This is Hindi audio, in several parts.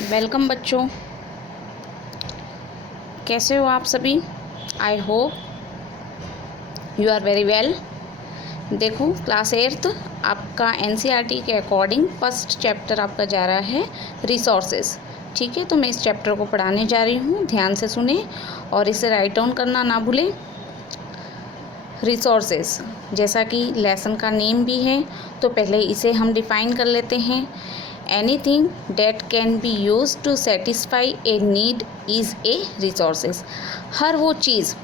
वेलकम बच्चों, कैसे हो आप सभी। I hope you are very well. देखो, क्लास 8th आपका एनसीईआरटी के अकॉर्डिंग फर्स्ट चैप्टर आपका जा रहा है रिसोर्सेज। ठीक है, तो मैं इस चैप्टर को पढ़ाने जा रही हूँ, ध्यान से सुने और इसे राइट डाउन करना ना भूलें। रिसोर्सेज जैसा कि लेसन का नेम भी है, तो पहले इसे हम डिफ़ाइन कर लेते हैं। Anything that can be use to satisfy a need is a resources. हर वो चीज़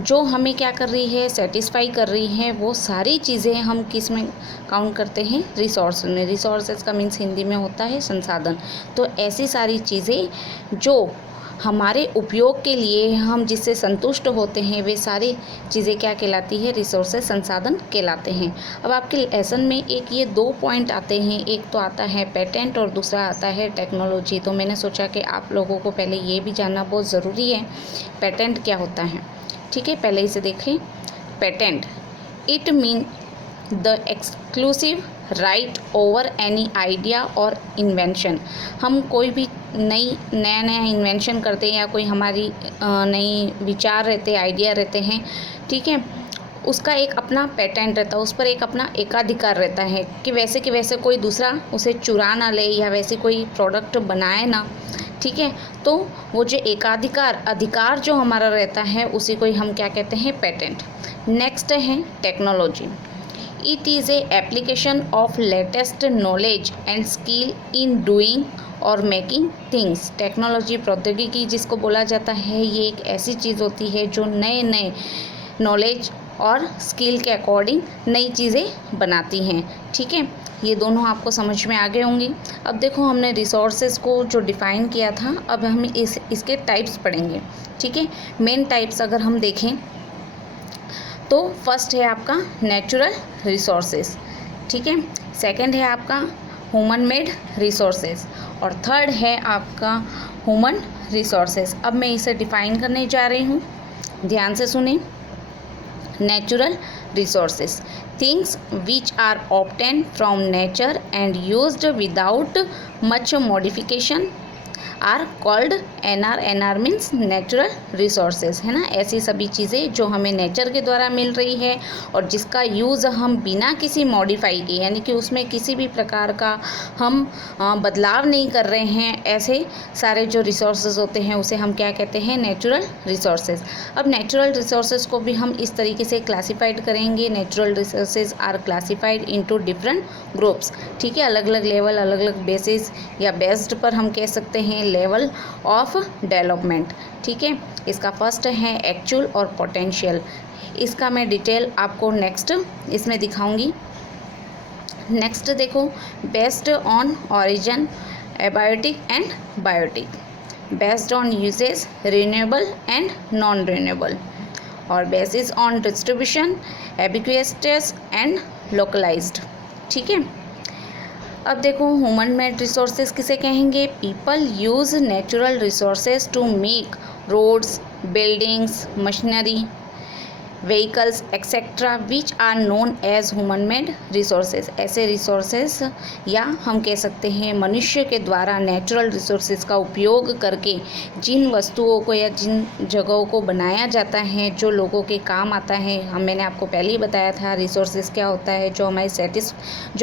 जो हमें क्या कर रही है, सेटिस्फाई कर रही है, वो सारी चीज़ें हम किस में काउंट करते हैं, रिसोर्स में। रिसोर्सेज का मीन्स हिंदी में होता है संसाधन। तो ऐसी सारी चीज़ें जो हमारे उपयोग के लिए हम जिससे संतुष्ट होते हैं, वे सारी चीज़ें क्या कहलाती है, रिसोर्सेज, संसाधन कहलाते हैं। अब आपके लेसन में एक ये 2 पॉइंट आते हैं, एक तो आता है पेटेंट और दूसरा आता है टेक्नोलॉजी। तो मैंने सोचा कि आप लोगों को पहले ये भी जानना बहुत ज़रूरी है, पेटेंट क्या होता है। ठीक है, पहले इसे देखें। Patent it mean the exclusive right over any idea और इन्वेंशन। हम कोई भी नया इन्वेंशन करते हैं या कोई हमारी नई विचार रहते, आइडिया रहते हैं, ठीक है, उसका एक अपना पेटेंट रहता है, उस पर एक अपना एकाधिकार रहता है कि वैसे कोई दूसरा उसे चुरा ना ले या वैसे कोई प्रोडक्ट बनाए ना। ठीक है, तो वो जो अधिकार जो हमारा रहता है, उसी को ही हम क्या कहते हैं, पेटेंट। नेक्स्ट है technology. It is a application of latest knowledge and skill in doing और मेकिंग थिंग्स। टेक्नोलॉजी, प्रौद्योगिकी जिसको बोला जाता है, ये एक ऐसी चीज़ होती है जो नए नॉलेज और स्किल के अकॉर्डिंग नई चीज़ें बनाती हैं। ठीक है, ये दोनों आपको समझ में आ गए होंगी। अब देखो, हमने रिसोर्सेज को जो डिफ़ाइन किया था, अब हम इसके टाइप्स पढ़ेंगे। ठीक है, मेन टाइप्स अगर हम देखें तो फर्स्ट है आपका नेचुरल रिसोर्सेज, ठीक है, सेकंड है आपका ह्यूमन मेड रिसोर्सेज और थर्ड है आपका ह्यूमन रिसोर्सेज। अब मैं इसे डिफ़ाइन करने जा रही हूँ, ध्यान से सुने। Natural resources, things which are obtained from nature and used without much modification are called NR means natural resources, है ना। ऐसी सभी चीज़ें जो हमें नेचर के द्वारा मिल रही है और जिसका यूज़ हम बिना किसी मॉडिफाई के, यानी कि उसमें किसी भी प्रकार का हम बदलाव नहीं कर रहे हैं, ऐसे सारे जो रिसोर्सेज होते हैं उसे हम क्या कहते हैं, नेचुरल रिसोर्सेज। अब नेचुरल रिसोर्सेज को भी हम इस तरीके से क्लासीफाइड करेंगे। Natural resources are classified into different groups. ठीक है, अलग अलग लेवल, अलग अलग बेसिस या बेस्ड पर हम कह सकते हैं लेवल ऑफ डेवलपमेंट। ठीक है, इसका फर्स्ट है एक्चुअल और पोटेंशियल। इसका मैं डिटेल आपको नेक्स्ट इसमें दिखाऊंगी। नेक्स्ट देखो, based on origin, abiotic and biotic, based on usage, renewable and non renewable, और basis on distribution, ubiquitous and localised. ठीक है, अब देखो, ह्यूमन मेड रिसोर्सेज किसे कहेंगे। People use natural resources to make roads, buildings, machinery, vehicles etcetera which are known as human made resources. ऐसे रिसोर्सेज या हम कह सकते हैं मनुष्य के द्वारा नेचुरल रिसोर्सेज का उपयोग करके जिन वस्तुओं को या जिन जगहों को बनाया जाता है जो लोगों के काम आता है। मैंने आपको पहले ही बताया था रिसोर्सेज क्या होता है, जो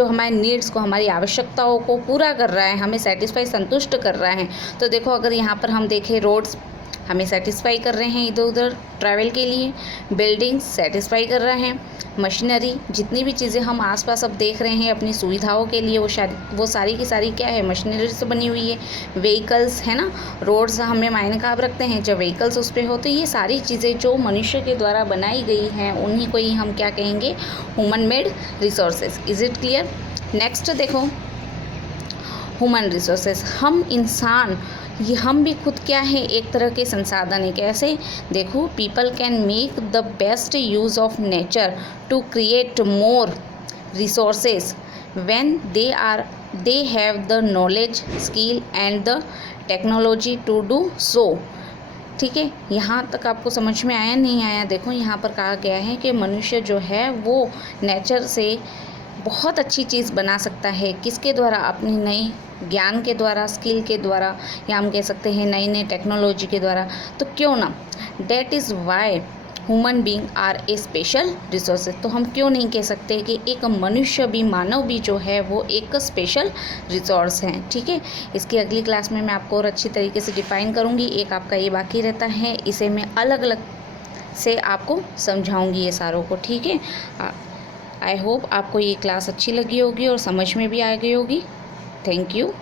हमारे नीड्स को, हमारी आवश्यकताओं को पूरा कर रहा है, हमें सेटिस्फाई, संतुष्ट कर रहा है। तो देखो, अगर यहाँ पर हम देखें, रोड्स हमें सेटिस्फाई कर रहे हैं इधर उधर ट्रैवल के लिए, बिल्डिंग्स सेटिस्फाई कर रहे हैं, मशीनरी, जितनी भी चीज़ें हम आसपास अब देख रहे हैं अपनी सुविधाओं के लिए, वो सारी की सारी क्या है, मशीनरी से बनी हुई है। व्हीकल्स, है ना, रोड्स हमें मायने कब रखते हैं, जब व्हीकल्स उस पर हो। तो ये सारी चीज़ें जो मनुष्य के द्वारा बनाई गई हैं, उन्हीं को ही हम क्या कहेंगे, human made resources. Is it clear. Next देखो, ह्यूमन रिसोर्सेज, हम इंसान, ये हम भी खुद क्या है, एक तरह के संसाधन है। कैसे, देखो, people can make the best use of nature to create more resources when they have the knowledge, skill and the technology to do so. ठीक है, यहाँ तक आपको समझ में आया, नहीं आया। देखो, यहाँ पर कहा गया है कि मनुष्य जो है वो नेचर से बहुत अच्छी चीज़ बना सकता है। किसके द्वारा? अपने नए ज्ञान के द्वारा, स्किल के द्वारा, या हम कह सकते हैं नई नई टेक्नोलॉजी के द्वारा। तो क्यों ना, that is why human being are a special resources. तो हम क्यों नहीं कह सकते कि एक मनुष्य भी, मानव भी जो है वो एक स्पेशल रिसोर्स है। ठीक है, इसकी अगली क्लास में मैं आपको और अच्छी तरीके से डिफ़ाइन करूँगी। एक आपका ये बाकी रहता है, इसे मैं अलग अलग से आपको समझाऊंगी ये सारों को। ठीक है, आई होप आपको ये क्लास अच्छी लगी होगी और समझ में भी आ गई होगी। Thank you.